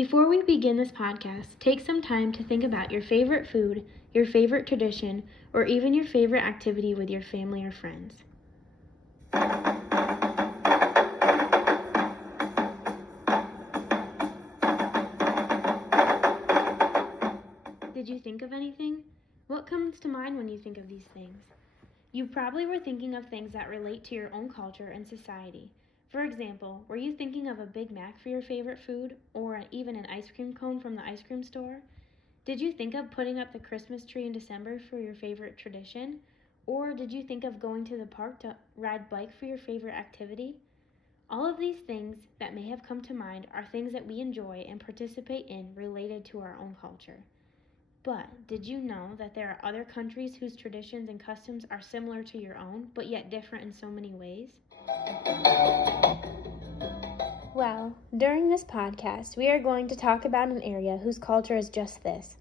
Before we begin this podcast, take some time to think about your favorite food, your favorite tradition, or even your favorite activity with your family or friends. Did you think of anything? What comes to mind when you think of these things? You probably were thinking of things that relate to your own culture and society. For example, were you thinking of a Big Mac for your favorite food, or even an ice cream cone from the ice cream store? Did you think of putting up the Christmas tree in December for your favorite tradition? Or did you think of going to the park to ride bike for your favorite activity? All of these things that may have come to mind are things that we enjoy and participate in related to our own culture. But did you know that there are other countries whose traditions and customs are similar to your own, but yet different in so many ways? Well, during this podcast, we are going to talk about an area whose culture is just this.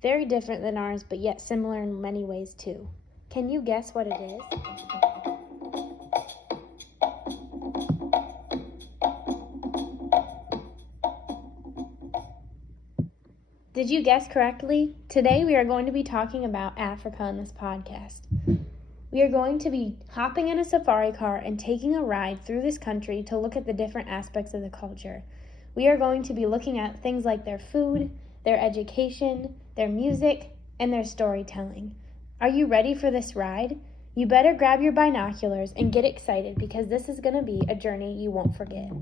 Very different than ours, but yet similar in many ways too. Can you guess what it is? Did you guess correctly? Today we are going to be talking about Africa in this podcast. We are going to be hopping in a safari car and taking a ride through this country to look at the different aspects of the culture. We are going to be looking at things like their food, their education, their music, and their storytelling. Are you ready for this ride? You better grab your binoculars and get excited because this is going to be a journey you won't forget.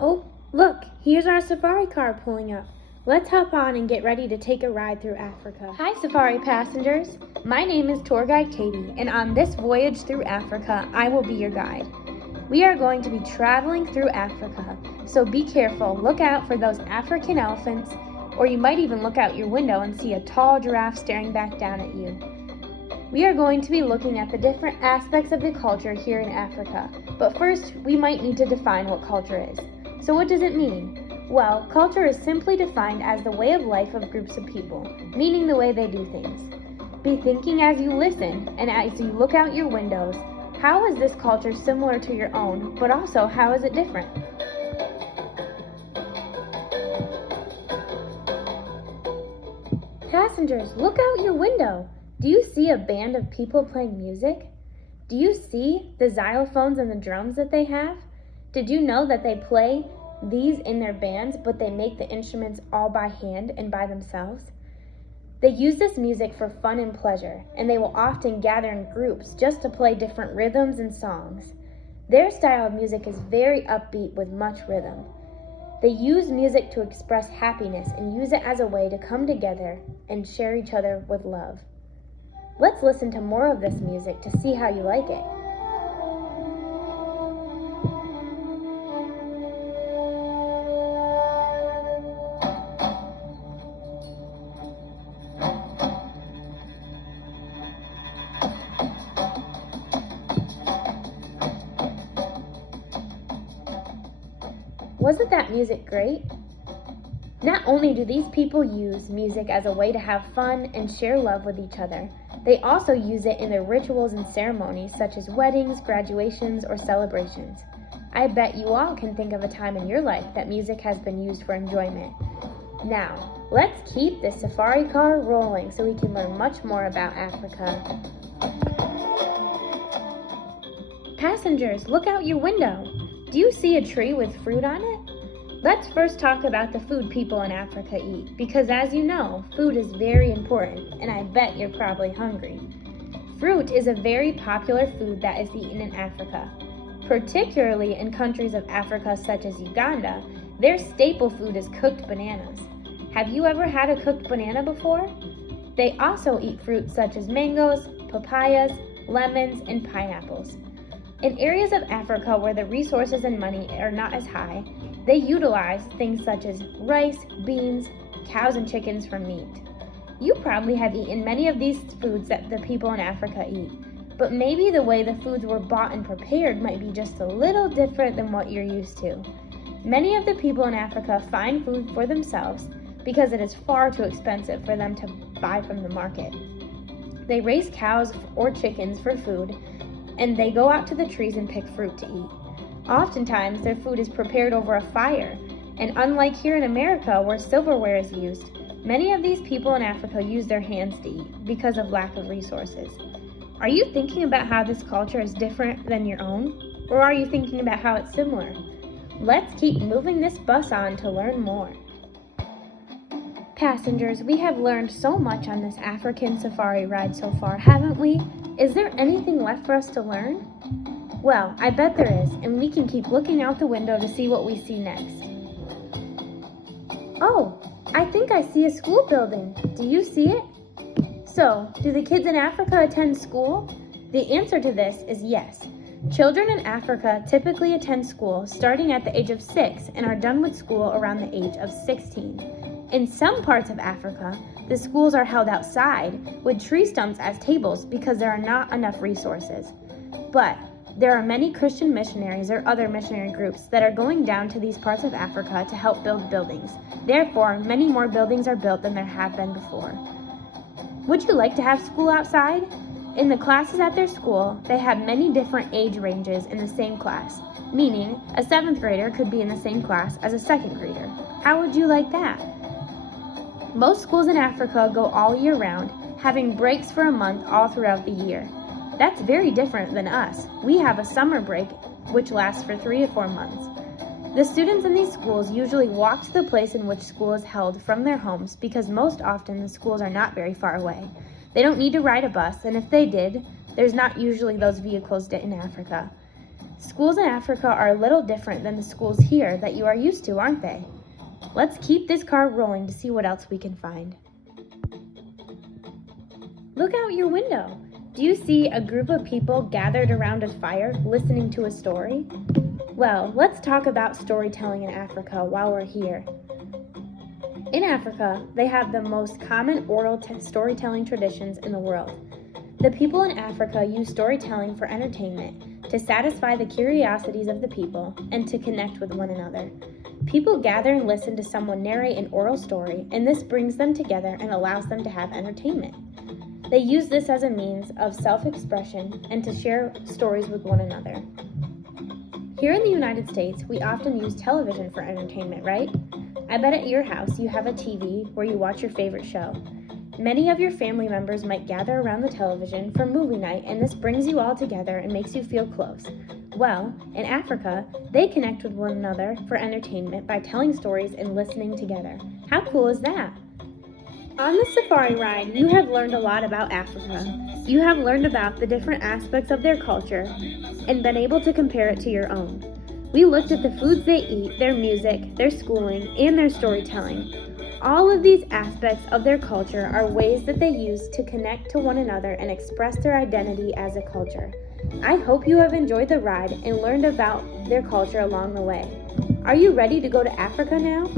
Oh, look, here's our safari car pulling up. Let's hop on and get ready to take a ride through Africa. Hi, safari passengers. My name is tour guide Katie, and on this voyage through Africa, I will be your guide. We are going to be traveling through Africa, so be careful. Look out for those African elephants, or you might even look out your window and see a tall giraffe staring back down at you. We are going to be looking at the different aspects of the culture here in Africa, but first, we might need to define what culture is. So what does it mean? Well, culture is simply defined as the way of life of groups of people, meaning the way they do things. Be thinking as you listen and as you look out your windows, how is this culture similar to your own, but also how is it different? Passengers, look out your window. Do you see a band of people playing music? Do you see the xylophones and the drums that they have? Did you know that they play these in their bands, but they make the instruments all by hand and by themselves? They use this music for fun and pleasure, and they will often gather in groups just to play different rhythms and songs. Their style of music is very upbeat with much rhythm. They use music to express happiness and use it as a way to come together and share each other with love. Let's listen to more of this music to see how you like it. Wasn't that music great? Not only do these people use music as a way to have fun and share love with each other, they also use it in their rituals and ceremonies such as weddings, graduations, or celebrations. I bet you all can think of a time in your life that music has been used for enjoyment. Now, let's keep this safari car rolling so we can learn much more about Africa. Passengers, look out your window. Do you see a tree with fruit on it? Let's first talk about the food people in Africa eat, because as you know, food is very important, and I bet you're probably hungry. Fruit is a very popular food that is eaten in Africa. Particularly in countries of Africa such as Uganda, their staple food is cooked bananas. Have you ever had a cooked banana before? They also eat fruits such as mangoes, papayas, lemons, and pineapples. In areas of Africa where the resources and money are not as high, they utilize things such as rice, beans, cows, and chickens for meat. You probably have eaten many of these foods that the people in Africa eat. but maybe the way the foods were bought and prepared might be just a little different than what you're used to. Many of the people in Africa find food for themselves because it is far too expensive for them to buy from the market. They raise cows or chickens for food, and they go out to the trees and pick fruit to eat. Oftentimes, their food is prepared over a fire, and unlike here in America where silverware is used, many of these people in Africa use their hands to eat because of lack of resources. Are you thinking about how this culture is different than your own, or are you thinking about how it's similar? Let's keep moving this bus on to learn more. Passengers, we have learned so much on this African safari ride so far, haven't we? Is there anything left for us to learn? Well, I bet there is, and we can keep looking out the window to see what we see next. Oh, I think I see a school building. Do you see it? So, do the kids in Africa attend school? The answer to this is yes. Children in Africa typically attend school starting at the age of 6 and are done with school around the age of 16. In some parts of Africa, the schools are held outside with tree stumps as tables because there are not enough resources. But there are many Christian missionaries or other missionary groups that are going down to these parts of Africa to help build buildings. Therefore, many more buildings are built than there have been before. Would you like to have school outside? In the classes at their school, they have many different age ranges in the same class, meaning a 7th grader could be in the same class as a 2nd grader. How would you like that? Most schools in Africa go all year round, having breaks for a month all throughout the year. That's very different than us. We have a summer break, which lasts for 3 to 4 months. The students in these schools usually walk to the place in which school is held from their homes because most often the schools are not very far away. They don't need to ride a bus, and if they did, there's not usually those vehicles in Africa. Schools in Africa are a little different than the schools here that you are used to, aren't they? Let's keep this car rolling to see what else we can find. Look out your window. Do you see a group of people gathered around a fire listening to a story? Well, let's talk about storytelling in Africa while we're here. In Africa, they have the most common oral storytelling traditions in the world. The people in Africa use storytelling for entertainment, to satisfy the curiosities of the people, and to connect with one another. People gather and listen to someone narrate an oral story, and this brings them together and allows them to have entertainment. They use this as a means of self-expression and to share stories with one another. Here in the United States, we often use television for entertainment, right? I bet at your house you have a TV where you watch your favorite show. Many of your family members might gather around the television for movie night, and this brings you all together and makes you feel close. Well, in Africa, they connect with one another for entertainment by telling stories and listening together. How cool is that? On the safari ride, you have learned a lot about Africa. You have learned about the different aspects of their culture and been able to compare it to your own. We looked at the foods they eat, their music, their schooling, and their storytelling. All of these aspects of their culture are ways that they use to connect to one another and express their identity as a culture. I hope you have enjoyed the ride and learned about their culture along the way. Are you ready to go to Africa now?